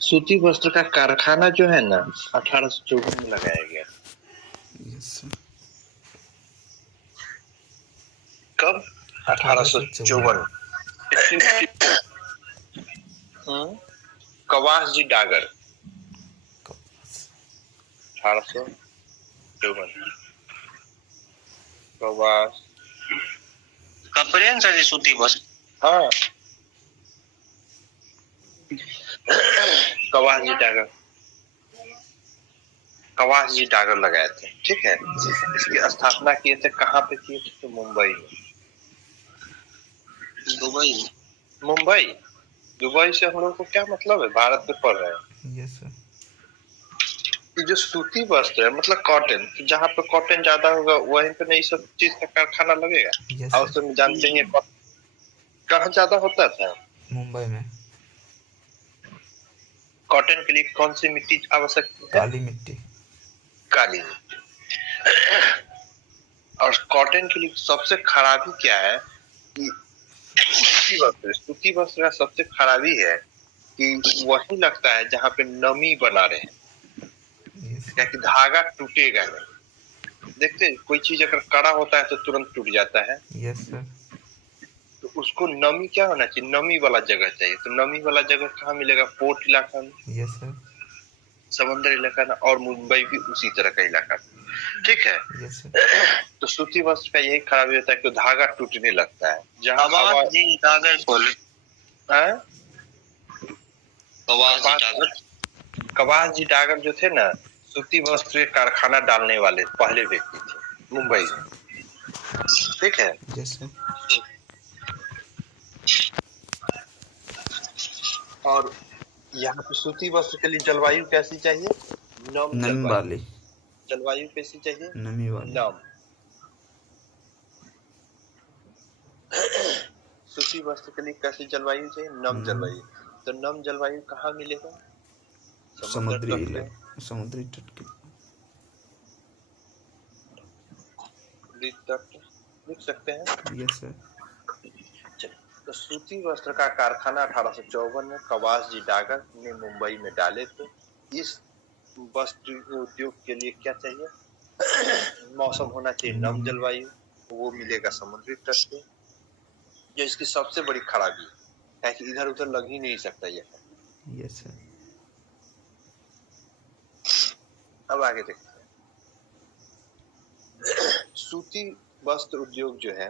सूती वस्त्र का कारखाना जो है ना 1854 में लगाया गया। Yes sir. कब? 1854। कवास जी डागर 1854। कवास कपड़े से सूती वस्त्र। हाँ कवास जी डागर, कवास जी डागर लगाए थे। ठीक है, इसकी स्थापना किए थे कहाँ पे किए थे? तो मुंबई में। दुबई, मुंबई, दुबई से हम लोग को क्या मतलब है? भारत में पढ़ रहे हैं। Yes sir. ये जो सूती वस्त्र है मतलब कॉटन, जहाँ पे कॉटन ज्यादा होगा वहीं पे नहीं सब चीज का कारखाना लगेगा। यस और सर। उसमें जानते हैं कहाँ ज्यादा होता था? मुंबई में। कॉटन के लिए कौन सी मिट्टी आवश्यक है? काली मिट्टी। काली मिट्टी। और कॉटन के लिए सबसे खराबी क्या है कि सूती वस्त्र का सबसे खराबी है कि वही लगता है जहाँ पे नमी बना रहे, क्या कि धागा टूटेगा नहीं। देखते कोई चीज अगर कड़ा होता है तो तुरंत टूट जाता है। Yes sir. तो उसको नमी क्या होना चाहिए? नमी वाला जगह चाहिए। तो नमी वाला जगह कहाँ मिलेगा? पोर्ट इलाका में। Yes sir. समुद्र इलाका ना, और मुंबई भी उसी तरह का इलाका। ठीक है। Yes sir. तो सूती वस्त्र का यही खराबी होता है कि धागा टूटने लगता है। जहाँ कवास जी डागर जो थे ना, सूती वस्त्र के कारखाना डालने वाले पहले व्यक्ति थे मुंबई में। ठीक है। Yes sir. और यहाँ पे सूती वस्त्र के लिए जलवायु कैसी चाहिए? नम नमी जलवायु। वाली। जलवायु कैसी चाहिए? नमी वाली। नम। सूती वस्त्र के लिए कैसी जलवायु चाहिए? नम जलवायु। तो नम जलवायु कहाँ मिलेगा? समुद्री तट पे। समुद्री तट के। तट लिख सकते हैं। Yes sir. तो सूती वस्त्र का कारखाना 1854 में कवास जी डागर ने मुंबई में डाले थे। इस वस्त्र उद्योग के लिए क्या चाहिए? मौसम होना चाहिए नम जलवायु, वो मिलेगा समुद्री तट पे। जो इसकी सबसे बड़ी खराबी है कि इधर उधर लग ही नहीं सकता ये। Yes sir. अब आगे देखते हैं। सूती वस्त्र उद्योग जो है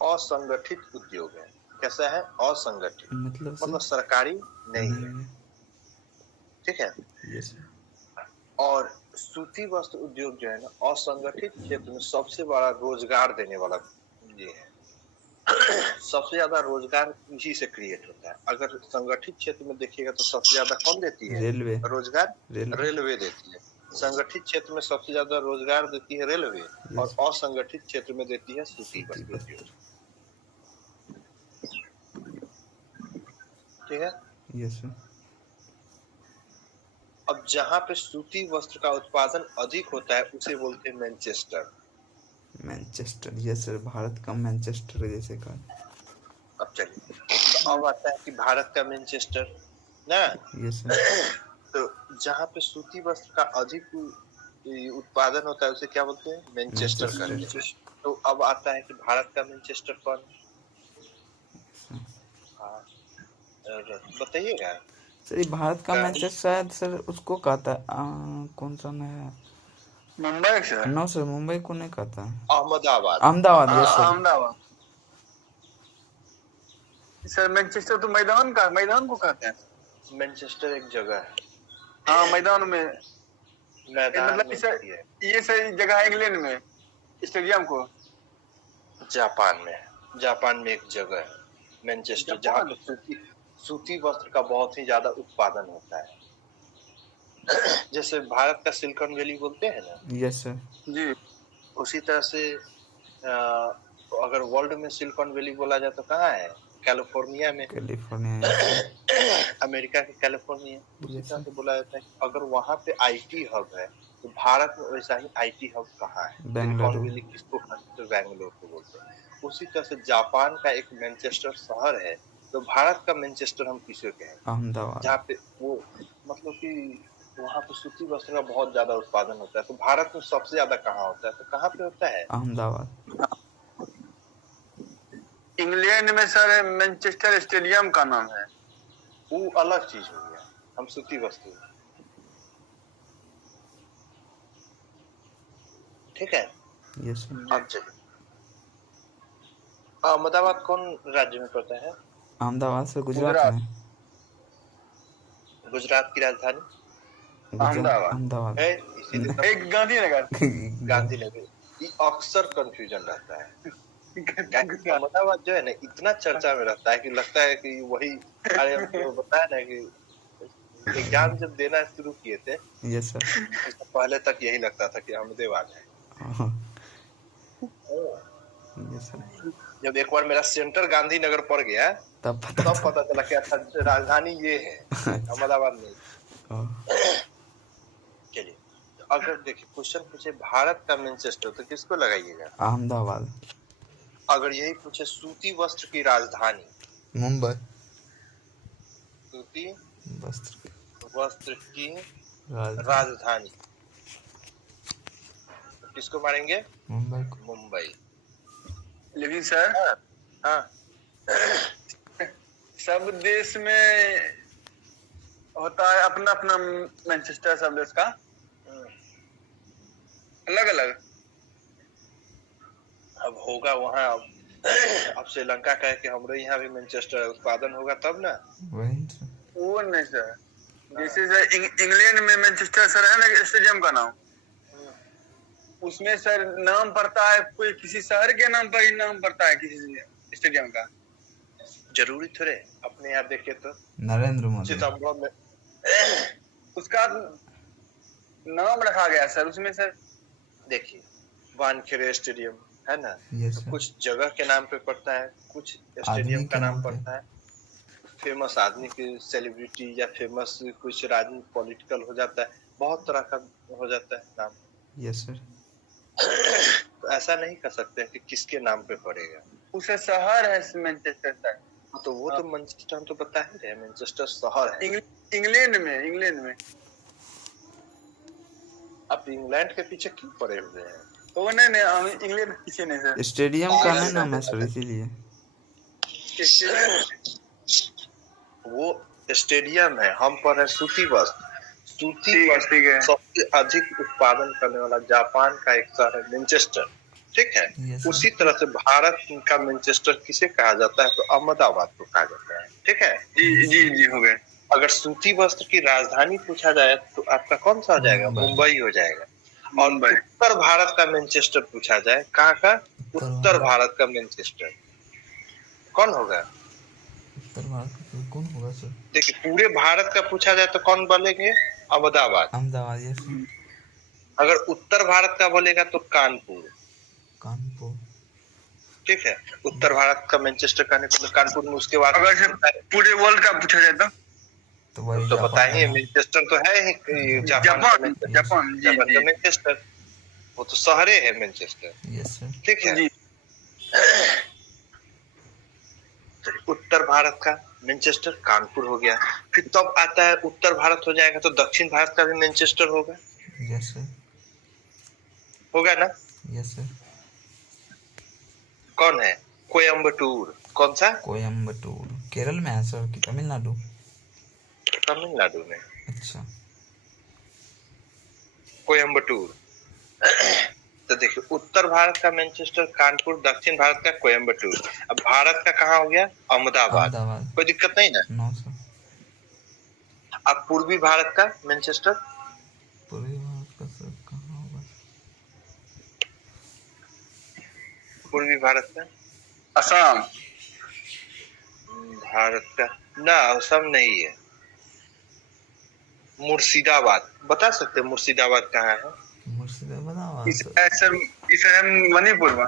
असंगठित उद्योग है। कैसा है? असंगठित, मतलब सरकारी नहीं है। ठीक है। Yes sir. और सूती वस्त्र उद्योग जो है ना असंगठित क्षेत्र में सबसे बड़ा रोजगार देने वाला ये है। सबसे ज्यादा रोजगार इसी से क्रिएट होता है। अगर संगठित क्षेत्र में देखिएगा तो सबसे ज्यादा कौन देती है रेलवे रोजगार? रेलवे देती है। संगठित क्षेत्र में सबसे ज्यादा रोजगार देती है रेलवे, और असंगठित क्षेत्र में देती है सूती वस्त्र उद्योग। ठीक है। Yes sir. अब जहाँ पे सूती वस्त्र का उत्पादन अधिक होता है उसे बोलते हैं Manchester. Manchester. Yes sir, Bharat का मैनचेस्टर जैसे कहा। अब चलिए, तो अब आता है कि भारत का मैनचेस्टर ना। Yes sir. तो जहाँ पे सूती वस्त्र का अधिक उत्पादन होता है उसे क्या बोलते हैं? मैनचेस्टर करते हैं। तो अब आता है कि भारत का मैनचेस्टर कौन है? हाँ बताइएगा सर। ये भारत का मैनचेस्टर शायद सर उसको कहता है कौन सा नया? मुंबई से? नो सर, मुंबई को नहीं कहता। Ahmedabad. Ahmedabad. Yes sir. Ahmedabad sir. Manchester तो मैदान का, मैदान को कहते हैं। मैनचेस्टर एक जगह है। हाँ मैदान में, मैदान मतलब ये सही जगह है इंग्लैंड में स्टेडियम को। जापान में, जापान में एक जगह है मैनचेस्टर जहाँ पे सूती वस्त्र का बहुत ही ज्यादा उत्पादन होता है। जैसे भारत का सिलिकॉन वैली बोलते हैं ना। यस सर जी। उसी तरह से अगर वर्ल्ड में सिलिकॉन वैली बोला जाए तो कहाँ है? कैलिफोर्निया में। कैलिफोर्निया। अमेरिका के कैलिफोर्निया। उसी तरह से बोला जाता है कि अगर वहाँ पे आईटी हब है तो भारत में वैसा ही आईटी हब कहाँ है? सिलिकॉन वैली किसको कहते हैं? तो बैंगलोर को बोलते हैं। उसी तरह से जापान का एक मैनचेस्टर शहर है तो भारत का मैनचेस्टर हम किसे कहें? अहमदाबाद। जहाँ पे वो मतलब कि वहाँ पे सूती वस्त्र का बहुत ज्यादा उत्पादन होता है। तो भारत में सबसे ज्यादा कहाँ होता है? तो कहाँ पे होता है? अहमदाबाद। इंग्लैंड में सर मैनचेस्टर स्टेडियम का नाम है। वो अलग चीज हो गया, हम सूती वस्त्र। ठीक है। Yes sir. अब चलिए, अहमदाबाद कौन राज्य में पड़ता है? अहमदाबाद से गुजरात गुजरात। में। गुजरात की राजधानी अहमदाबाद अहमदाबाद है, इसीलिए तो एक गांधीनगर। गांधीनगर। ये अक्सर कंफ्यूजन रहता है। अहमदाबाद जो है ना, इतना चर्चा में रहता है कि लगता है कि वही। अरे हमको बताया ना कि एग्जाम जब देना शुरू किए थे, यस सर। तो पहले तक यही लगता था कि अहमदाबाद है। Yes sir. जब एक बार मेरा सेंटर गांधीनगर पड़ गया, तब पता चला कि अच्छा राजधानी ये है, अहमदाबाद नहीं। चलिए, तो अगर देखिए क्वेश्चन पूछे भारत का मैनचेस्टर, तो किसको लगाइएगा? अहमदाबाद। अगर यही पूछे सूती वस्त्र की राजधानी, मुंबई। सूती वस्त्र वस्त्र की राजधानी, तो किसको मारेंगे? मुंबई को। मुंबई। लेकिन सर हाँ, सब देश में होता है अपना अपना मैनचेस्टर, सब देश का अलग अलग। अब होगा वहाँ। अब श्रीलंका कहे कि हमारे यहाँ भी मैनचेस्टर उत्पादन होगा तब ना। वही वो नहीं सर, जैसे सर इंग्लैंड में मैनचेस्टर सर है ना स्टेडियम का नाम, उसमें सर नाम पड़ता है कोई किसी शहर के नाम पर ही नाम पड़ता है किसी स्टेडियम का। जरूरी थोड़े, अपने यहाँ देखे तो नरेंद्र मोदी सितंबर में उसका नाम रखा गया सर उसमें सर। देखिए, वानखेड़े स्टेडियम है ना, यस तो कुछ जगह के नाम पे पड़ता है, कुछ स्टेडियम का नाम पड़ता है। फेमस आदमी की, सेलिब्रिटी या फेमस कुछ राजनीति पॉलिटिकल हो जाता है, बहुत तरह का हो जाता है नाम। Yes sir. तो ऐसा नहीं कर सकते कि किसके नाम पे पड़ेगा। उसे शहर है मैनचेस्टर सर। तो वो तो मैनचेस्टर हम तो बता ही रहे, मैनचेस्टर शहर है। इंग्लैंड में आप इंग्लैंड के पीछे क्यों पड़े हुए हैं? तो नहीं इंग्लैंड पीछे नहीं सर, स्टेडियम का नहीं नाम है सर, इसीलिए वो स्टेडियम है, हम पर है सूती वस्त्र। सूती वस्त्र सबसे अधिक उत्पादन करने वाला जापान का एक शहर है मैनचेस्टर। ठीक है। उसी तरह से भारत का मैनचेस्टर किसे कहा जाता है? तो अहमदाबाद को कहा जाता है। ठीक है। जी हो गए। अगर सूती वस्त्र की राजधानी पूछा जाए तो आपका कौन सा हो जाएगा? मुंबई हो जाएगा। और उत्तर भारत का मैनचेस्टर पूछा जाए, कहाँ का? उत्तर भारत का मैनचेस्टर कौन होगा? उत्तर भारत का कौन होगा सर? देखिए, पूरे भारत का पूछा जाए तो कौन बोलेंगे? अहमदाबाद। अहमदाबाद। यस। अगर उत्तर भारत का बोलेगा तो कानपुर। ठीक है। उत्तर भारत का मैनचेस्टर कानपुर में। उसके बाद अगर पूरे वर्ल्ड का पूछा जाए तो बताइए, मैनचेस्टर तो है ही जापान का मैनचेस्टर, वो तो शहरे है मैनचेस्टर। Yes sir. ठीक है। उत्तर भारत का मैनचेस्टर कानपुर हो गया। फिर तब आता है उत्तर भारत हो जाएगा तो दक्षिण भारत का भी मैनचेस्टर होगा। Yes sir. होगा ना? Yes sir. कौन है? कोयम्बटूर। कौन सा? कोयम्बटूर केरल में है सर कि तमिलनाडु? तमिलनाडु में। अच्छा। कोयम्बटूर। तो देखिए, उत्तर भारत का मैनचेस्टर कानपुर, दक्षिण भारत का कोयम्बटूर। अब भारत का कहाँ हो गया? अहमदाबाद। कोई दिक्कत नहीं ना? No sir. अब पूर्वी भारत का मैनचेस्टर? पूर्वी भारत का सर कहाँ होगा? पूर्वी भारत का असम। भारत का ना, असम नहीं है। मुर्शिदाबाद। बता सकते हैं मुर्शिदाबाद कहाँ है? मुर्शिदाबाद इस मणिपुर में।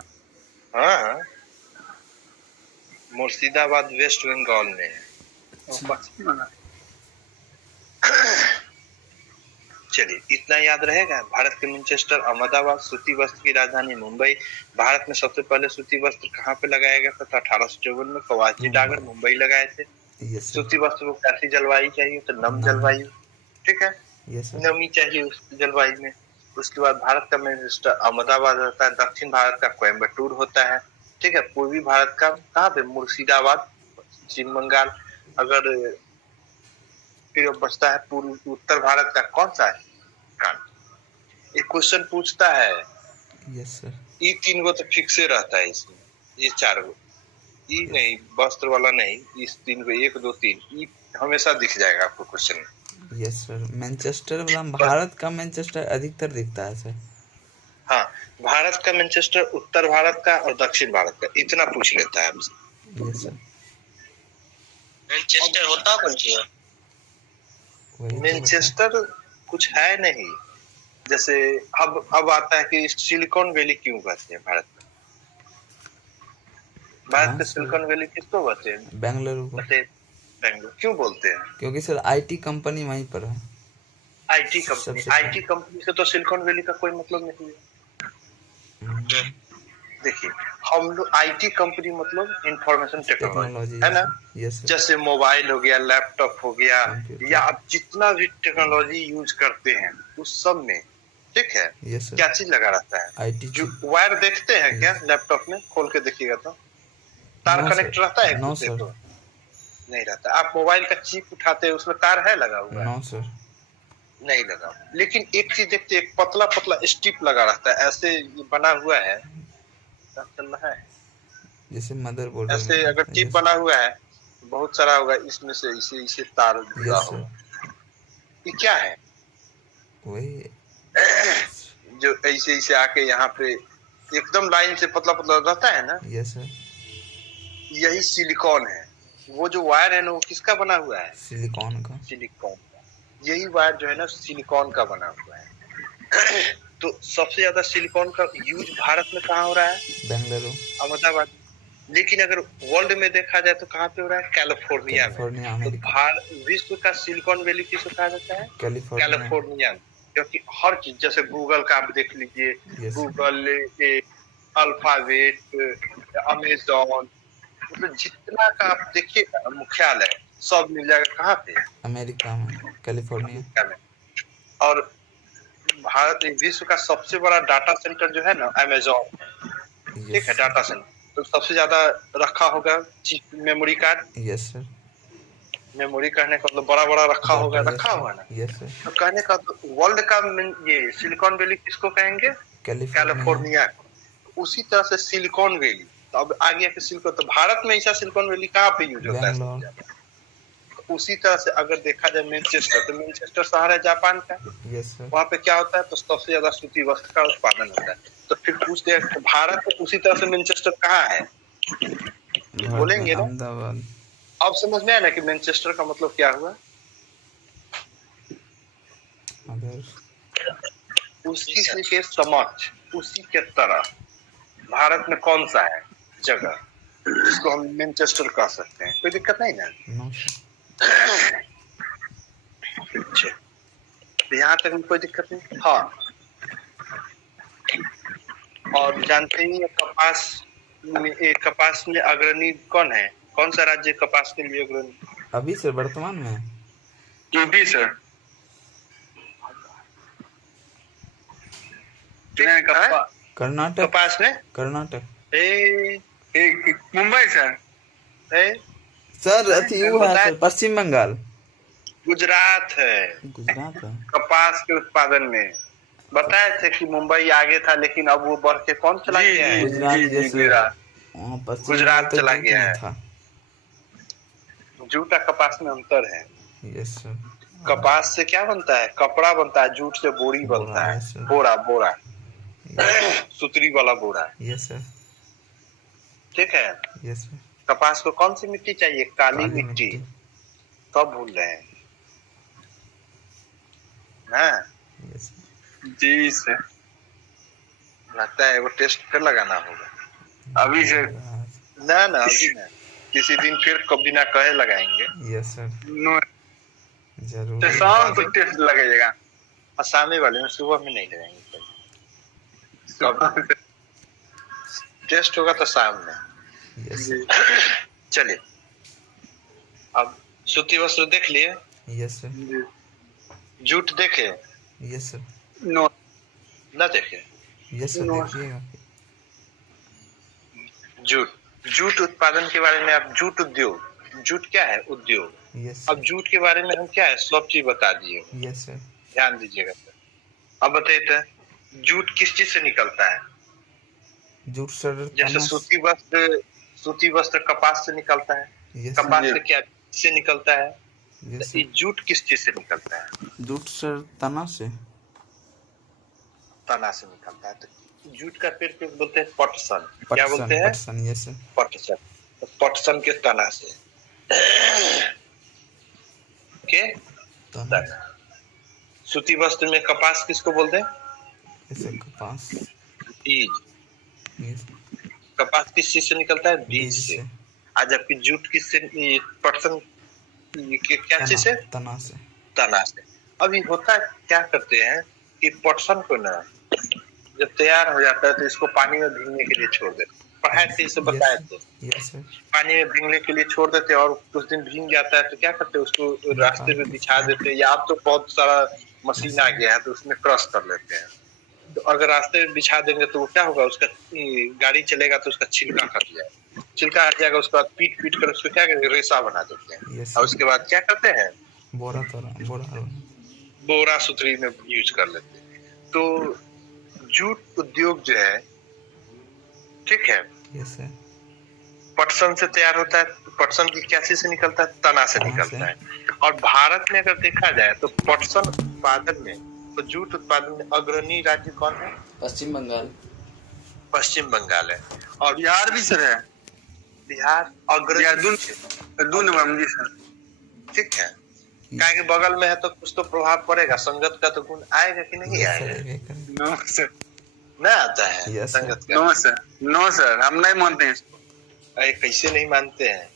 हाँ, मुर्शिदाबाद वेस्ट बंगाल में है। चलिए इतना याद रहेगा। भारत के मैनचेस्टर, अहमदाबाद, सूती वस्त्र की राजधानी मुंबई। भारत में सबसे पहले सूती वस्त्र कहाँ पे लगाया गया था? 1854 में कवासी डागर मुंबई लगाए थे। सूती वस्त्र को कैसी जलवायु चाहिए? तो नम जलवायु, ठीक है, नमी चाहिए उस जलवायु में। उसके बाद भारत का मैनचेस्टर अहमदाबाद होता है। दक्षिण भारत का कोयम्बटूर होता है, ठीक है। पूर्वी भारत का कहाँ पे? मुर्शिदाबाद, पश्चिम बंगाल। अगर फिर बचता है पूर्व उत्तर भारत का कौन सा है? कान। एक क्वेश्चन पूछता है, यस सर, ये 3 गो तो फिक्स रहता है इसमें, ये 4 गो, ये नहीं वस्त्र वाला नहीं, इस 3 को 1 2 3 ये हमेशा दिख जाएगा आपको क्वेश्चन में। Yes sir. मैनचेस्टर वाला भारत का मैनचेस्टर अधिकतर दिखता है सर। हाँ, भारत का मैनचेस्टर, उत्तर भारत का और दक्षिण भारत का, इतना पूछ लेता है हमसे। Yes sir. मैनचेस्टर होता कौन सी है? मैनचेस्टर कुछ है नहीं। जैसे अब आता है कि सिलिकॉन वैली क्यों कहते हैं भारत में? भारत के सिलिकॉन वैली किसको कहते हैं? बेंगलुरु को। बेंगलुरु क्यों बोलते हैं? क्योंकि सर आईटी कंपनी वहीं पर है। आईटी कंपनी से तो सिलिकॉन वैली का कोई मतलब नहीं है। देखिए, हम लोग आईटी कंपनी मतलब इंफॉर्मेशन टेक्नोलॉजी है ना। जैसे मोबाइल हो गया, लैपटॉप हो गया, या आप जितना भी टेक्नोलॉजी यूज करते हैं उस सब में, ठीक है, क्या चीज लगा रहता है? आईटी। जो वायर देखते हैं क्या लैपटॉप में? खोल के देखिएगा तो तार कनेक्ट रहता है? नो सर, नहीं रहता। आप मोबाइल का चिप उठाते हैं, उसमें तार है लगा हुआ? नो सर, नहीं लगा। लेकिन एक चीज देखते, एक पतला पतला स्टिप लगा रहता है, ऐसे ये बना हुआ है, चल रहा है जैसे मदरबोर्ड ऐसे। अगर चिप बना हुआ है बहुत सारा होगा, इसमें से इसे तार जुड़ा होगा। ये क्या है? वही जो ऐसे ऐसे आके यहाँ पे एकदम लाइन से पतला पतला रहता है ना। यस सर, यही सिलिकॉन है। वो जो वायर है ना, वो किसका बना हुआ है? सिलिकॉन का। यही वायर जो है ना सिलिकॉन का बना हुआ है। तो सबसे ज्यादा सिलिकॉन का यूज भारत में कहाँ हो रहा है? बेंगलुरु, अहमदाबाद। लेकिन अगर वर्ल्ड में देखा जाए तो कहाँ पे हो रहा है? कैलिफोर्निया में। तो विश्व का सिलिकॉन वैली किसको कहा जाता है? कैलिफोर्निया। क्योंकि हर चीज, जैसे गूगल का आप देख लीजिए, गूगल, अल्फाबेट, अमेज़न, मतलब जितना का आप देखिए मुख्यालय सब मिल जाएगा कहाँ पे? अमेरिका में, कैलिफोर्निया में। और भारत विश्व का सबसे बड़ा डाटा सेंटर जो है ना अमेज़न, ठीक है, डाटा सेंटर। तो सबसे ज्यादा रखा होगा memory card. Yes sir. Memory कहने का मतलब बड़ा बड़ा रखा होगा, रखा हुआ ना। Yes sir. तो कहने का तो वर्ल्ड का ये सिलिकॉन वैली किसको कहेंगे? कैलिफोर्निया। उसी तरह से सिलिकॉन वैली, तो अब आ गया कि सिलिकॉन, तो भारत में ऐसा सिलिकॉन वैली कहाँ पे यूज होता है? उसी तरह से अगर देखा जाए मैनचेस्टर, तो मैनचेस्टर शहर है जापान का। वहाँ पे क्या होता है? तो सबसे ज्यादा सूती वस्त्र का उत्पादन होता है। तो फिर पूछते हैं भारत में उसी तरह से मैनचेस्टर कहाँ है? बोलेंगे ना। अहमदाबाद। अब समझ में आया ना कि मैनचेस्टर का मतलब क्या हुआ? उसी के समक्ष, उसी के तरह भारत में कौन सा है जगह जिसको हम मैनचेस्टर कह सकते हैं? कोई दिक्कत नहीं ना। यहाँ तक में कोई दिक्कत नहीं। हाँ, और जानते ही कपास में अग्रणी कौन है? कौन सा राज्य कपास के लिए अग्रणी? अभी सर वर्तमान में यूपी सर। कर्नाटक। कपास में कर्नाटक। मुंबई सर। सर अति वो है सर, पश्चिम बंगाल। गुजरात है। गुजरात है। कपास के उत्पादन में बताए थे कि मुंबई आगे था, लेकिन अब वो बढ़ के कौन चला गया है? गुजरात चला गया है। जूट और कपास में अंतर है। Yes sir. कपास से क्या बनता है? कपड़ा बनता है। जूट से बोरी बनता है। बोरा सुतरी वाला बोरा। Yes sir. ठीक है। Yes sir. कपास को कौन सी मिट्टी चाहिए? काली मिट्टी। कब भूल रहे हैं ना? जी सर। लगता है वो टेस्ट फिर लगाना होगा अभी से। ना अभी ना, किसी दिन फिर कभी ना कहे लगाएंगे। Yes sir. जरूर। तो शाम को टेस्ट लगाइएगा। आसामी वाले में सुबह में नहीं लगाएंगे, कब टेस्ट होगा तो शाम में। यस चलिए, अब सूती वस्त्र देख लिए, यस सर, जूट देखे, यस सर, नो न देखे? यस सर, देखिएगा। जूट उत्पादन के बारे में आप, जूट उद्योग, जूट क्या है? उद्योग। यस अब जूट के बारे में हम क्या है सब चीज बता दिए, यस सर, ध्यान दीजिएगा सर। अब बताइए तो जूट किस चीज से निकलता है? जूट सर जैसे तना, सूती वस्त्र कपास से निकलता है, यस कपास से क्या से निकलता है? यस ये सर, जूट किस चीज से निकलता है? जूट सर तना से, तना से निकलता है। तो जूट का पेड़ को बोलते हैं पटसन। क्या बोलते हैं? पटसन, यस सर, पटसन। तो पटसन के तना से के तना, सूती वस्त्र में कपास किसको बोलते हैं? ऐसे कपास, बीज। यस, कपास किस चीज से निकलता है? बीज बीज से। से, आज जबकि जूट किससे, पटसन क्या चीज से? तना से, तना से। अभी होता क्या करते हैं कि पटसन को ना जब तैयार हो जाता है तो इसको पानी में भीगने के लिए छोड़ देते, पढ़ाए थे, इसे बताए थे, यस सर, पानी में भीगने के लिए छोड़ देते और कुछ दिन भीग जाता है तो क्या करते हैं, उसको रास्ते पे बिछा देते हैं, या अब तो बहुत सारा मशीन आ गया है तो उसमें क्रश कर लेते हैं। तो अगर रास्ते में बिछा देंगे तो क्या होगा, उसका गाड़ी चलेगा तो उसका छिलका हट जाएगा, छिलका हट जाएगा, उसके बाद पीट पीट कर उसको क्या करेंगे, रेसा बना देते हैं। और उसके बाद क्या करते हैं, बोरा सुथरी में यूज कर लेते हैं। तो जूट उद्योग जो है, ठीक है, यस सर, पटसन से तैयार होता है। पटसन की क्या चीज से निकलता है? तना से निकलता है। और भारत में अगर देखा जाए तो पटसन उत्पादन में, तो जूट उत्पादन में अग्रणी राज्य कौन है? पश्चिम बंगाल, पश्चिम बंगाल है। और बिहार भी सर है, बिहार अग्रणी, जी सर, ठीक है, क्या के बगल में है तो कुछ तो प्रभाव पड़ेगा, संगत का तो गुण आएगा कि नहीं आएगा? नो सर, न आता है संगत का। नो सर, नो सर, हम नहीं मानते हैं इसको। अरे कैसे नहीं मानते हैं?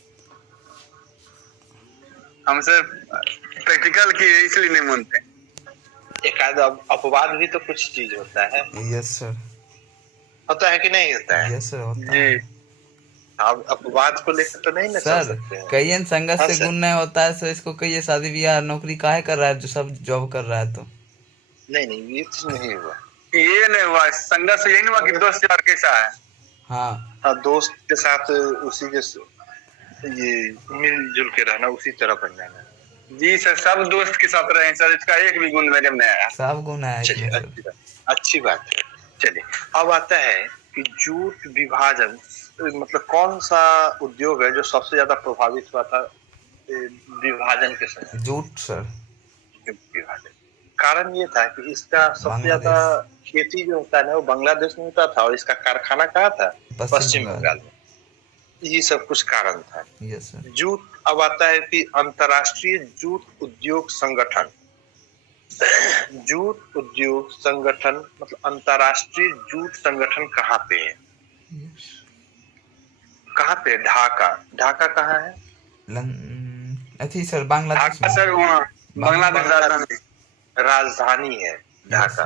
हम सर प्रैक्टिकल किए इसलिए नहीं मानते। एक आध अपवाद भी तो कुछ चीज होता है। यस सर, होता है कि नहीं होता है? यस सर, होता है। अब अपवाद को लेकर तो नहीं ना चल सर सकते हैं। कई संगत हाँ से सर। गुण नहीं होता है, सर इसको कहिए शादी ब्याह नौकरी काहे कर रहा है, जो सब जॉब कर रहा है तो। नहीं ये चीज नहीं हुआ, ये नहीं हुआ, संगत से यही नहीं हुआ कि दोस्त यार कैसा है। हाँ दोस्त के साथ उसी के ये मिलजुल के रहना, उसी तरह बन जाना। जी सर, सब दोस्त के साथ रहे सर, इसका एक भी गुण मेरे में नहीं आया। सब गुण है चलिए, इसमें अच्छी बात है। चलिए, अब आता है कि जूट विभाजन, मतलब कौन सा उद्योग है जो सबसे ज्यादा प्रभावित हुआ था विभाजन के समय? जूट सर, विभाजन। कारण ये था कि इसका सबसे ज्यादा खेती जो होता है ना वो बांग्लादेश में होता था, और इसका कारखाना कहाँ था? पश्चिम बंगाल में। ये सब कुछ कारण था। Yes sir. जूट, अब आता है कि अंतर्राष्ट्रीय जूट उद्योग संगठन, जूट उद्योग संगठन मतलब अंतर्राष्ट्रीय जूट संगठन कहाँ पे है? कहाँ पे? ढाका। ढाका कहाँ है? अथी सर, बांग्लादेश में। सर वहाँ बांग्लादेश राजधानी है ढाका।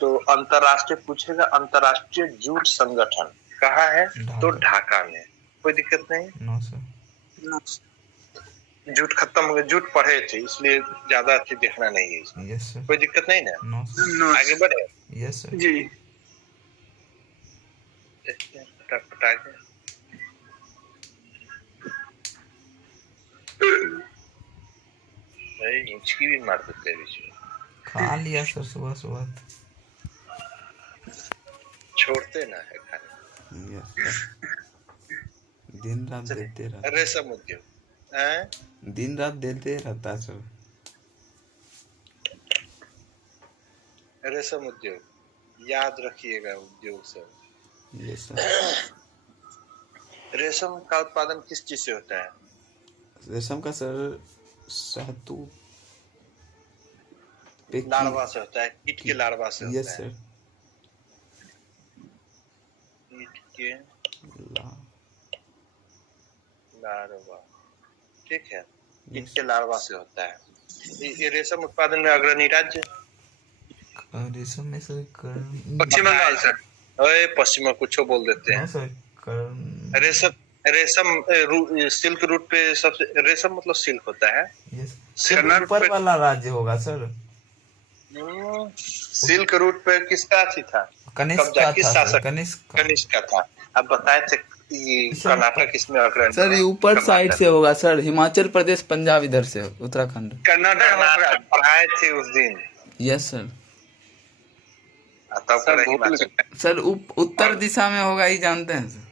तो अंतर्राष्ट्रीय पूछेगा, अंतर्राष्ट्रीय जूट संगठन कहाँ है? तो ढाका में। कोई दिक्कत नहीं? No sir. जूट खत्म हो गया, जूट पढ़े थे इसलिए ज्यादा अच्छी देखना नहीं है इसमें। Yes sir. कोई दिक्कत नहीं ना? No sir. आगे बढ़े? Yes sir. जी। हिचकी भी मार देते हैं बीच में। खा लिया सर सुबह सुबह, छोड़ते ना है खाने। यस सर, दिन रात देते रहता। रेशम उद्योग, दिन रात देते रहता सर। रेशम उद्योग याद रखिएगा, उद्योग सब। Yes sir. रेशम का उत्पादन किस चीज से होता है? रेशम का सर शहतूत लार्वा से होता है, कीट के लार्वा से होता है। Yes sir. कीट के लार्वा, ठीक है, कीट के लार्वा से होता है। ये रेशम उत्पादन में अग्रणी राज्य और रेशम में सर पश्चिम बंगाल से। अरे पश्चिम में कुछ बोल देते हैं। सर रेशम रेशम सिल्क रूट पे सबसे रेशम मतलब सिल्क होता है। यस सिल्क सर रूट ऊपर पे वाला राज्य होगा सर। सिल्क रूट पे किसका थी था कनिष्क कब्जा, का किस था सर, शासक? कनिष्क कनिष्क का था। अब बताए थे ये सर कर्नाटक इसमें अग्रणी सर ये है। ऊपर साइड कर्नाटक से होगा सर, हिमाचल प्रदेश, पंजाब इधर से, उत्तराखंड। कर्नाटक पढ़ाए थे उस दिन। Yes sir. तब सर कर भूल हिमाचल गए। सर उत्तर दिशा में होगा, ही जानते हैं सर।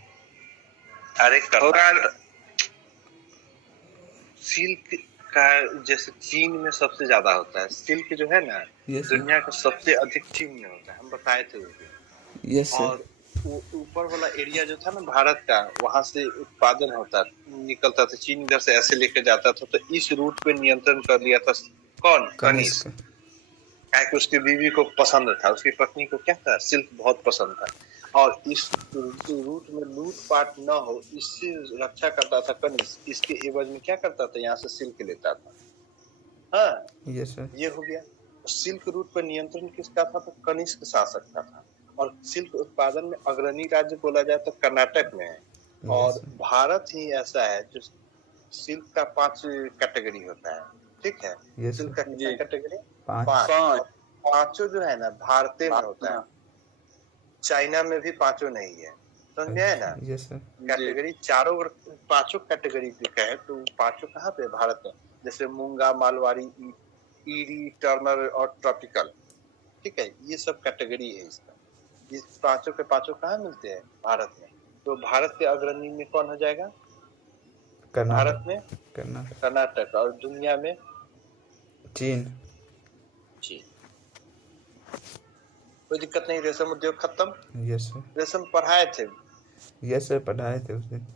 अरे कर्नाटक सिल्क का जैसे चीन में सबसे ज्यादा होता है सिल्क जो है ना, यस दुनिया का सबसे अधिक चीन में होता है, हम बताए थे उस दिन। Yes sir. और वो ऊपर वाला एरिया जो था ना भारत का, वहां से उत्पादन होता निकलता था, चीन इधर से ऐसे लेके जाता था, तो इस रूट पे नियंत्रण कर लिया था कौन? कनिष्क। कनिष्क। क्या कि उसकी बीवी को पसंद था, उसकी पत्नी को क्या था? सिल्क बहुत पसंद था, और इस रूट में लूटपाट न हो इससे रक्षा करता था कनिष्क। इसके एवज में क्या करता था? यहाँ से सिल्क लेता था। हाँ, यस सर। ये हो गया। सिल्क रूट पर नियंत्रण किसका था? तो कनिष्क शासक का था। और सिल्क उत्पादन में अग्रणी राज्य बोला जाए तो कर्नाटक में है। और भारत ही ऐसा है जो सिल्क का 5 कैटेगरी होता है, ठीक है? सिल्क का कितना कैटेगरी? 5। पांचों जो है ना भारत में होता है, चाइना में भी 5 नहीं है, समझे है ना? Yes sir. कैटेगरी चारों 5 कैटेगरी का है, तो 5 कहाँ पे? भारत में। जैसे मूंगा, मालवाड़ी, ईरी, टर्नर और ट्रॉपिकल, ठीक है? ये सब कैटेगरी है इसका। ये 5 के 5 कहाँ मिलते हैं? भारत में। तो भारत के अग्रणी में कौन हो जाएगा? भारत में कर्नाटक, और दुनिया में चीन। चीन। कोई दिक्कत नहीं, रेशम उद्योग खत्म। Yes sir. रेशम पढ़ाए थे। यस सर पढ़ाए थे उस दिन।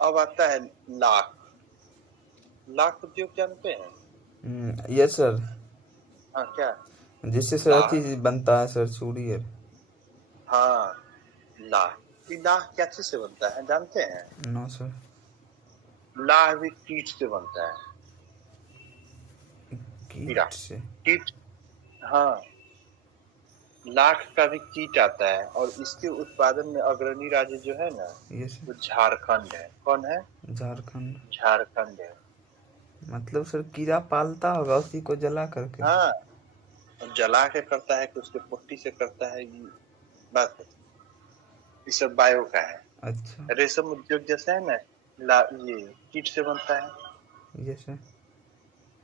अब आता है लाख। लाख उद्योग जानते हैं? Yes sir. हाँ, क्या? जिससे सर अथी बनता है सर, चूड़ी है। हाँ, लाह। ये लाह क्या चीज से बनता है जानते हैं? No sir. लाह भी कीट से बनता है। कीट से? कीट, हाँ, लाख का भी कीट आता है, और इसके उत्पादन में अग्रणी राज्य जो है ना, वो झारखंड है। कौन है? झारखंड। झारखंड है। मतलब सर कीड़ा पालता होगा उसी को जला करके? हाँ, जला के करता है कि उसके पुट्टी से करता है, ये बात है। ये सब बायो का है। अच्छा। रेशम उद्योग जैसा है ना, ये कीट से बनता है। Yes sir.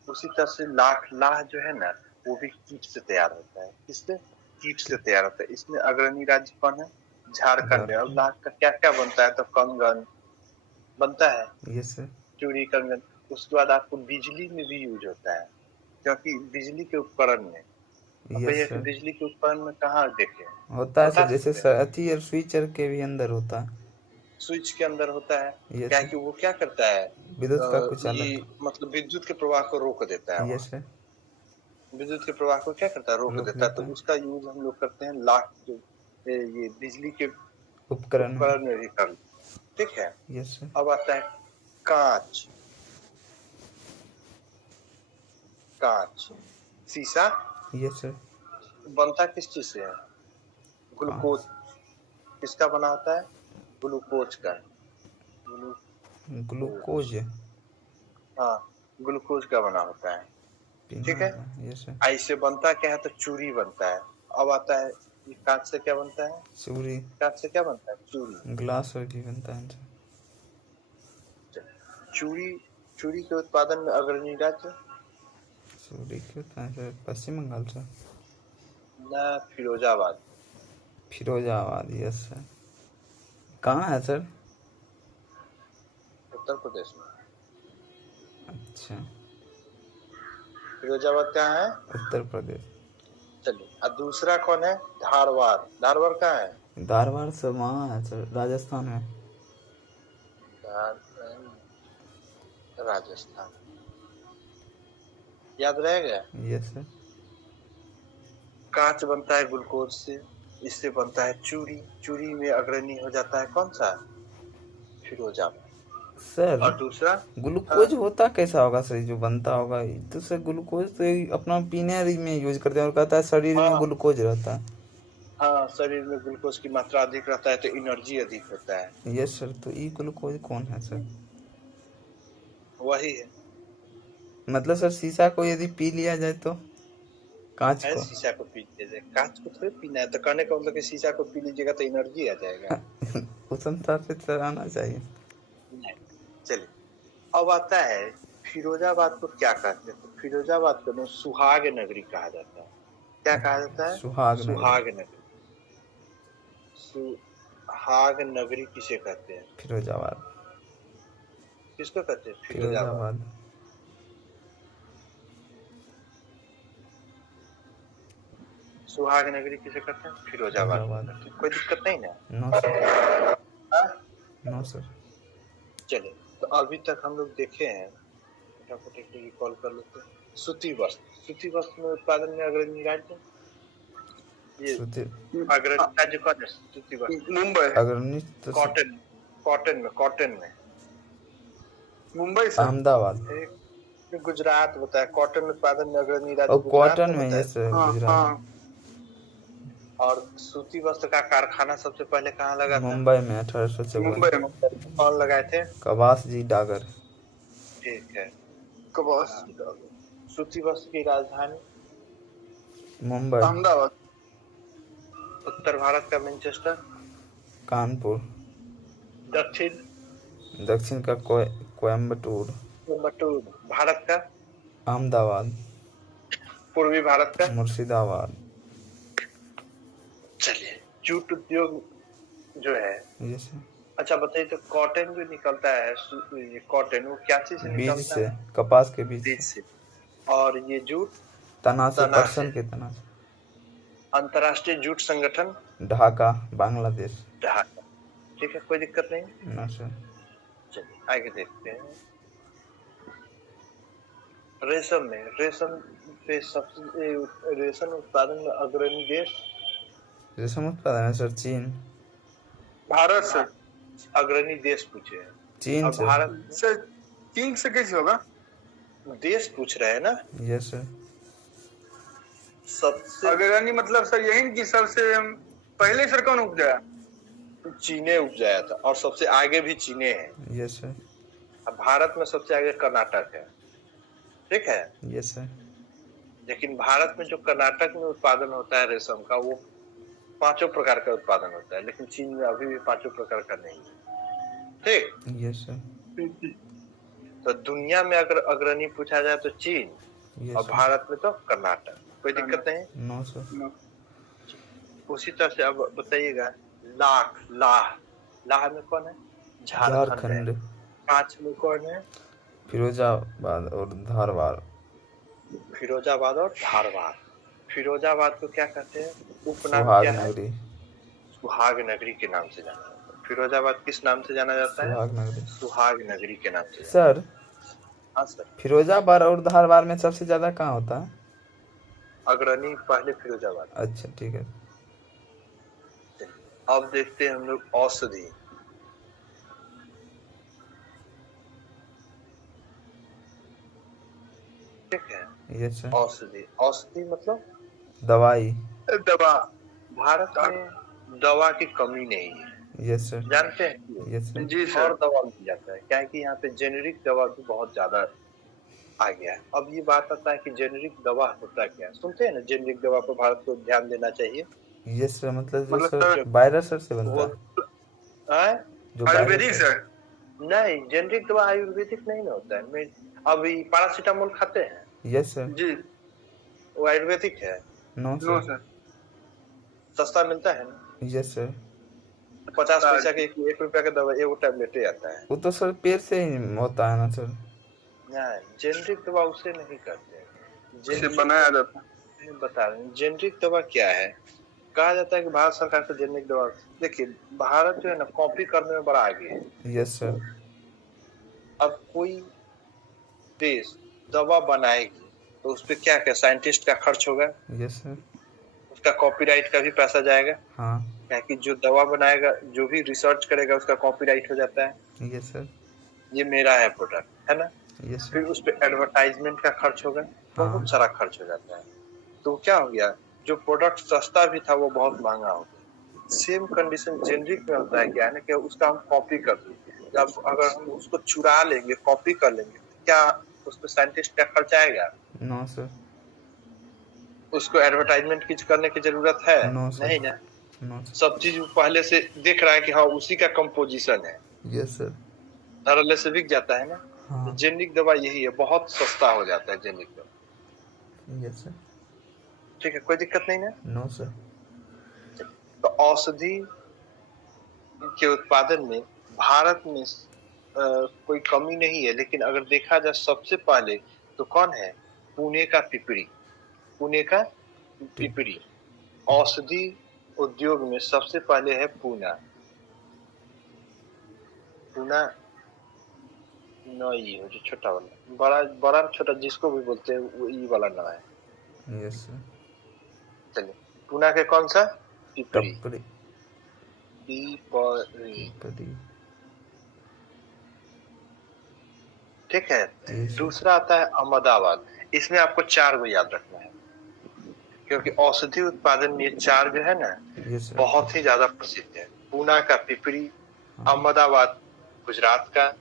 उसी उसी तरह से लाह जो है ना, वो भी कीट से तैयार होता है। किससे? कीट से तैयार होता है। इसमें अग्रणी राज्य कौन है? झारखंड है। और लाह का क्या क्या बनता है? तो कंगन बनता है। Yes sir. चूड़ी, कंगन। उसके बाद आपको बिजली में भी यूज होता है, क्योंकि बिजली के उपकरण में, भैया कि बिजली के उपकरण में कहाँ देखे होता है सर, जैसे अथी और स्विच के भी अंदर होता है। स्विच के अंदर होता है, क्या कि वो क्या करता है? विद्युत का कुछ अलग, ये मतलब विद्युत के प्रवाह को रोक देता है। Yes sir. विद्युत के प्रवाह को क्या करता है? रोक देता है। तो उसका यूज हम लोग करते हैं लाख जो ये बिजली के उपकरण में भी कर, ठीक है? Yes sir. अब आता है कांच। कांच, शीशा। Yes sir. बनता किस चीज से है? ग्लूकोज। किसका बना होता है? ग्लूकोज का। ग्लूकोज? हाँ, ग्लूकोज का बना होता है, ठीक है? Yes sir. ऐसे बनता क्या है? तो चूड़ी बनता है। अब आता है ये कांच से क्या बनता है? चूड़ी। कांच से क्या बनता है? चूड़ी। ग्लास और की बनता है। चूड़ी, चूड़ी के उत्पादन में अग्रणी राज्य? चूड़ी क्यों था सर? पश्चिम बंगाल सर। ना, फिरोजाबाद। Firozabad, yes sir. कहाँ है सर? उत्तर प्रदेश में। अच्छा। फिरोजाबाद कहाँ है? उत्तर प्रदेश। चलिए, अब दूसरा कौन है? धारवाड़। धारवाड़ कहाँ है? धारवाड़ सर वहाँ है सर, राजस्थान में। राजस्थान, याद रहेगा? Yes sir. कांच बनता है ग्लूकोज से, इससे बनता है चूड़ी। चूड़ी में अग्रणी हो जाता है कौन सा? फिरोजाबाद। सर और दूसरा ग्लूकोज होता कैसा होगा सर, जो बनता होगा तो सर ग्लूकोज तो ये अपना पीने में यूज करते हैं और कहता है शरीर में हाँ ग्लूकोज रहता है। हाँ, शरीर में ग्लूकोज की मात्रा अधिक रहता है तो एनर्जी अधिक होता है। यस सर, तो ये ग्लूकोज कौन है सर? वही है। मतलब सर शीशा को यदि पी लिया जाए तो, कांच है को? शीशा को पी लीजिए, कांच को थोड़ी पीना है। तो कहने का मतलब कि शीशा को पी लीजिएगा तो एनर्जी आ जाएगा। उस अनुसार से सर आना चाहिए। नहीं। चलिए, अब आता है फिरोजाबाद को क्या कहते हैं। तो फिरोजाबाद को ना सुहाग नगरी कहा जाता है। क्या कहा जाता है? सुहाग नगरी। सुहाग नगरी। सुहाग नगरी किसे कहते हैं? फिरोजाबाद। किसको कहते हैं? फिरोजाबाद। फिरोजाबाद। सुहाग नगरी किसे कहते हैं? फिरोजाबाद को फिरोजाबाद। कहते हैं। कोई दिक्कत नहीं ना? No sir. No sir. चलिए, तो अभी तक हम लोग देखे हैं, फटाफट एक रिकॉल कर लेते हैं। सूती वस्त्र। सूती वस्त्र में उत्पादन में अग्रणी राज्य, ये श्रुति अग्रणी राज्य कौन है? सूती वस्त्र। मुंबई। अग्रणी तो कॉटन। कॉटन में मुंबई सर। अहमदाबाद एक गुजरात होता है। कॉटन उत्पादन में अग्रणी राज्य और गुजरात कॉटन में, होता है। यस हाँ गुजरात। हाँ। और सूती वस्त्र का कारखाना सबसे पहले कहाँ लगा था? मुंबई में 1854। मुंबई में। कौन लगाए थे? कबास जी डागर। ठीक है। कबास। सूती वस्त्र की राजधानी? मुंबई। अहमदाबाद। उत्तर भारत का मैनचेस्टर? कानपुर। दक्षिण का कोयम्बटूर। कोयम्बटूर। भारत का? अहमदाबाद। पूर्वी भारत का? मुर्शिदाबाद। चलिए, जूट उद्योग जो है, यस अच्छा बताइए, तो कॉटन जो निकलता है, ये कॉटन वो क्या चीज से बीज निकलता से, है? कपास के बीज बीज से। से। और ये जूट? तना से, तना पटसन से। के तना से। अंतर्राष्ट्रीय जूट संगठन? ढाका, बांग्लादेश। ढाका। ठीक है, कोई दिक्कत नहीं। No sir. चलिए आगे देखते हैं। रेशम में, रेशम पे सबसे, रेशम उत्पादन में अग्रणी देश? रेशम उत्पादन है सर चीन। भारत सर। अग्रणी देश पूछे हैं। चीन और से। भारत सर चीन से कैसे होगा? देश पूछ रहे हैं ना? Yes sir. सबसे अग्रणी मतलब सर यही कि सबसे पहले सर कौन उपजाया? चीने उपजाया था और सबसे आगे भी चीने है। Yes sir. अब भारत में सबसे आगे कर्नाटक है। ठीक है। Yes sir. लेकिन भारत में जो कर्नाटक में उत्पादन होता है रेशम का, वो 5 प्रकार का उत्पादन होता है, लेकिन चीन में अभी भी 5 प्रकार का नहीं है। ठीक। Yes sir. तो दुनिया में अगर अग्रणी पूछा जाए तो चीन, यस और सर। भारत में तो कर्नाटक। कोई दिक्कत नहीं। No sir. उसी तरह से अब बताइएगा, लाह में कौन है? झारखंड है। झारखंड। 5 में कौन है? फिरोजाबाद और धारवाड़। फिरोजाबाद और धारवाड़। फिरोजाबाद को क्या कहते हैं? उपनाम सुहाग क्या है? नगरी। सुहाग नगरी के नाम से जाना जाता है। फिरोजाबाद किस नाम से जाना जाता है? सुहाग नगरी। सुहाग नगरी के नाम से। सर हाँ सर। फिरोजाबाद और धारवाड़ में सबसे ज्यादा कहाँ होता है? अग्रणी पहले फिरोजाबाद। अच्छा ठीक है। अब देखते हैं हम लोग औषधि। ठीक है। Yes sir. औषधि मतलब दवाई। दवा। भारत में दवा की कमी नहीं है। Yes sir. जानते हैं? Yes sir. जी और सर। दवा मिल जाता है, क्या है कि यहाँ पे जेनेरिक दवा भी बहुत ज्यादा आ गया है। अब ये बात आता है कि जेनेरिक दवा होता क्या है। सुनते हैं ना, जेनेरिक दवा पर भारत को ध्यान देना चाहिए। यस सर, मतलब जो मतलब सर सर वायरस सर से बनता है, है? जो आयुर्वेदिक वायरस सर। नहीं, जेनेरिक दवा आयुर्वेदिक नहीं ना होता है। मैं अभी पैरासीटामोल खाते हैं, यस सर। जी। वो आयुर्वेदिक है। No no sir. सर। सस्ता मिलता है ना, यस सर। 50 पैसा के 1 रुपया का दवा, एगो टैबलेट आता है। वो तो सर पेड़ से ही होता है ना सर। नहीं, जेनेरिक दवा उसे नहीं करते हैं। से बनाया जाता है। बता रहे हैं जेनेरिक दवा क्या है। कहा जाता है कि भारत सरकार को जेनेरिक दवा, देखिए भारत जो है ना, कॉपी करने में बड़ा आगे है। Yes sir. अब कोई देश दवा बनाएगी तो उस पर क्या क्या साइंटिस्ट का खर्च होगा, यस सर। उसका कॉपीराइट का भी पैसा जाएगा। हाँ। क्या कि जो दवा बनाएगा, जो भी रिसर्च करेगा, उसका कॉपीराइट हो जाता है। Yes sir. ये मेरा है प्रोडक्ट, है ना। Yes sir. फिर उस पे एडवर्टाइजमेंट का खर्च होगा, हाँ। बहुत सारा खर्च हो जाता है। तो क्या हो गया, जो प्रोडक्ट सस्ता भी था वो बहुत महंगा हो गया। सेम कंडीशन जेनरिक में होता है, क्या है ना कि उसका हम कॉपी कर लेंगे। जब अगर हम उसको चुरा लेंगे, कॉपी कर लेंगे, क्या उस पर साइंटिस्ट का खर्च आएगा? No sir. उसको एडवर्टाइजमेंट कुछ करने की जरूरत है? No sir. नहीं ना। No sir. सब चीज वो पहले से देख रहा है कि हाँ उसी का कंपोजिशन है, यस सर। धड़ल्ले से बिक जाता है ना। हाँ। तो जेनरिक दवा यही है, बहुत सस्ता हो जाता है जेनरिक दवा। Yes sir. ठीक है, कोई दिक्कत नहीं ना। No sir. तो औषधि के उत्पादन में भारत में कोई कमी नहीं है, लेकिन अगर देखा जाए सबसे पहले तो कौन है? पुणे का पिपरी। पुणे का पिपरी औषधि उद्योग में सबसे पहले है पूना। पूना न ई हो जो छोटा वाला, बड़ा बड़ा छोटा जिसको भी बोलते हैं वो ई वाला न है। Yes sir. चलिए, पूना के कौन सा? पिपरी। टपरी। पिपरी, टपरी। ठीक है। Yes sir. दूसरा आता है अहमदाबाद। इसमें आपको 4 को याद रखना है, क्योंकि औषधि उत्पादन में ये 4 जो है ना यस सर। बहुत ही ज्यादा प्रसिद्ध है। पूना का पिपरी, हाँ। अहमदाबाद गुजरात का,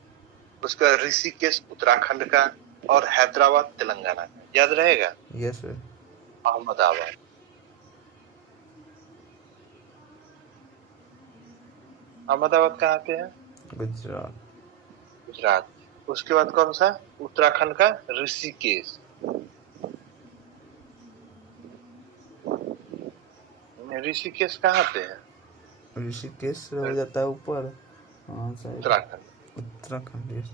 उसका ऋषिकेश उत्तराखंड का, और हैदराबाद तेलंगाना का। याद रहेगा? Yes sir. अहमदाबाद। अहमदाबाद कहाँ पे है? गुजरात। गुजरात। उसके बाद कौन सा? उत्तराखंड का ऋषिकेश। ऋषिकेश कहाँ पे है? ऋषिकेश हो जाता है ऊपर। हाँ शायद उत्तराखंड। उत्तराखंड। यस।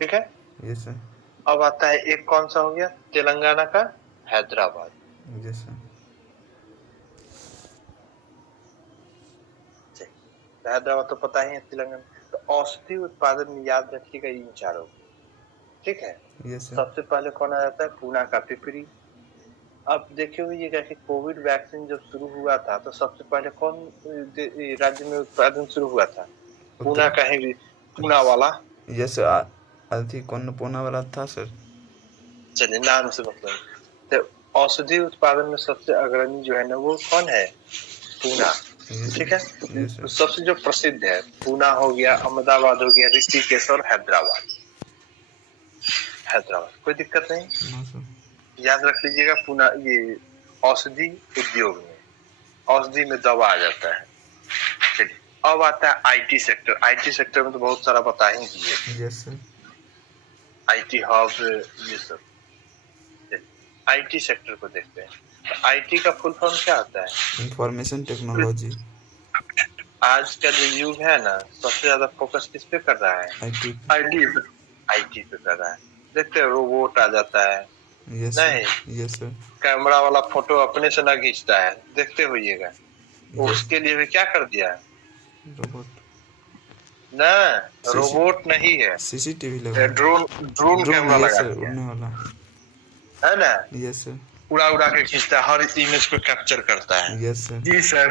ठीक है। Yes sir. अब आता है एक कौन सा हो गया? तेलंगाना का हैदराबाद। Yes sir. हैदराबाद तो पता ही है, तेलंगाना। तो औषधि उत्पादन में याद रखिएगा इन 4 को, ठीक है। Yes sir. सबसे पहले कौन आ जाता है? पूना का पिपरी। अब देखे हुए कि कोविड वैक्सीन जब शुरू हुआ था तो सबसे पहले कौन राज्य में उत्पादन शुरू हुआ था? पूना का ही, पूना वाला। यस अधिक कौन पूना वाला था सर। चलिए, नाम से मतलब तो औषधि उत्पादन में सबसे अग्रणी जो है ना वो कौन है? पूना। ठीक है। यस सबसे जो प्रसिद्ध है, पूना हो गया, अहमदाबाद हो गया, ऋषिकेश और हैदराबाद। हैदराबाद कोई दिक्कत नहीं, सर। याद रख लीजिएगा। पूना ये औषधि उद्योग में, औषधि में दवा आ जाता है। चलिए, अब आता है आईटी सेक्टर। आईटी सेक्टर में तो बहुत सारा बता ही दिए। Yes sir. आईटी हब, ये सब। आईटी सेक्टर को देखते हैं। तो आईटी का फुल फॉर्म क्या होता है? Information technology. आज का जो युग है ना, सबसे ज्यादा फोकस किस पे कर रहा है? आईटी। आईटी पे कर रहा है। देखते हैं रोबोट आ जाता है। यस नहीं, यस सर। कैमरा वाला फोटो अपने से ना खींचता है, देखते होइएगा। उसके लिए भी क्या कर दिया? रोबोट। ना, रोबोट नहीं है, सीसीटीवी लगा। ड्रोन ड्रोन कैमरा लगा दिया, उड़ने वाला है ना। Yes sir. उड़ा उड़ा के खींचता है, हर इमेज को कैप्चर करता है। Yes sir. जी सर,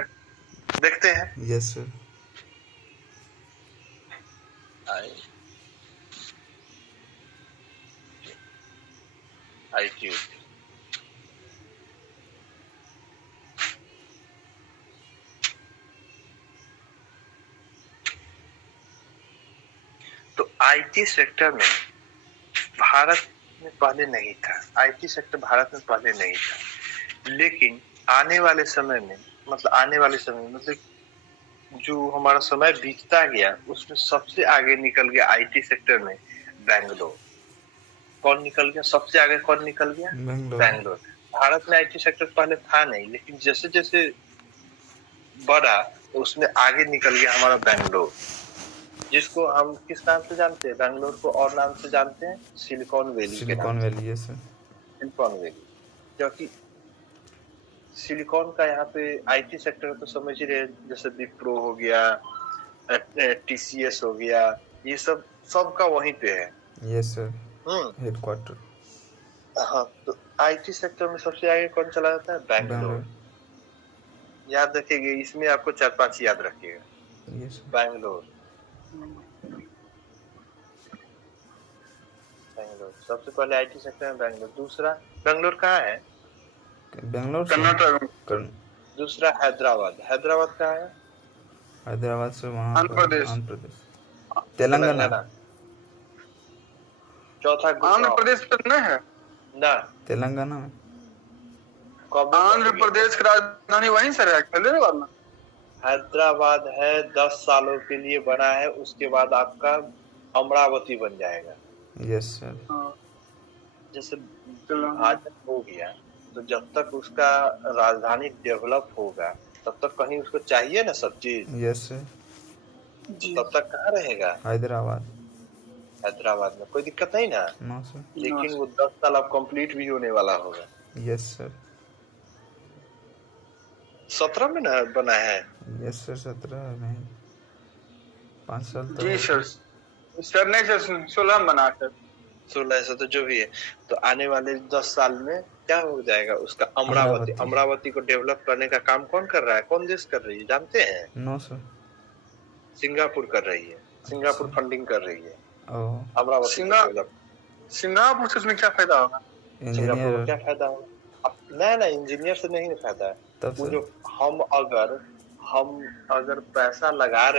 देखते हैं। Yes sir. आईटी। तो आईटी सेक्टर में भारत में पहले नहीं था। आईटी सेक्टर भारत में पहले नहीं था, लेकिन आने वाले समय में मतलब जो हमारा समय बीतता गया उसमें सबसे आगे निकल गया आईटी सेक्टर में बैंगलोर। कौन निकल गया सबसे आगे? कौन निकल गया? बैंगलोर। भारत में आईटी सेक्टर पहले था नहीं, लेकिन जैसे जैसे बढ़ा तो उसमें आगे निकल गया हमारा बैंगलोर, जिसको हम किस नाम से जानते हैं? बैंगलोर को और नाम से जानते हैं, सिलिकॉन वैली के नाम से। Yes sir. सिलिकॉन वैली, क्योंकि सिलिकॉन का यहाँ पे आईटी सेक्टर तो समझ ही रहे, जैसे विप्रो हो गया, टीसीएस हो गया, ये सब सबका वहीं पे है। Yes sir. हेडक्वार्टर। हाँ, तो आईटी सेक्टर में सबसे आगे कौन चला जाता है? बैंगलोर। याद रखिएगा, इसमें आपको 4-5 याद रखिएगा। यस। बैंगलोर, बेंगलोर सबसे पहले आईटी सेक्टर में बेंगलोर, दूसरा बेंगलोर कहाँ है? बेंगलोर से कर्नाटक, दूसरा हैदराबाद, हैदराबाद कहाँ है? हैदराबाद से वहाँ आंध्र प्रदेश, आंध्र प्रदेश, तेलंगाना, चौथा आंध्र प्रदेश तो नहीं है ना, तेलंगाना में। आंध्र प्रदेश की राजधानी वहीं से है हैदराबाद में। हैदराबाद है 10 सालों के लिए बना है, उसके बाद आपका अमरावती बन जाएगा। Yes sir. जैसे आज हो गया तो जब तक उसका राजधानी डेवलप होगा तब तक कहीं उसको चाहिए ना सब चीज। Yes sir. तब तक कहाँ रहेगा? हैदराबाद। हैदराबाद में कोई दिक्कत नहीं ना। No sir. लेकिन वो 10 साल अब कंप्लीट भी होने वाला होगा। Yes sir. 17 में ना बना है। यस सर 17 नहीं 5 साल तो जी सर। सर नहीं सर 16 में बना सर। 16 से तो जो भी है तो आने वाले 10 साल में क्या हो जाएगा उसका अमरावती को डेवलप करने का काम कौन कर रहा है? कौन देश कर रही है जानते हैं? No sir. सिंगापुर कर रही है। सिंगापुर फंडिंग कर रही है अमरावती। सिंगापुर से उसमें क्या फायदा होगा? सिंगापुर को क्या फायदा होगा? ना इंजीनियर से नहीं फायदा है। वो जो हम अगर पैसा लगा रहे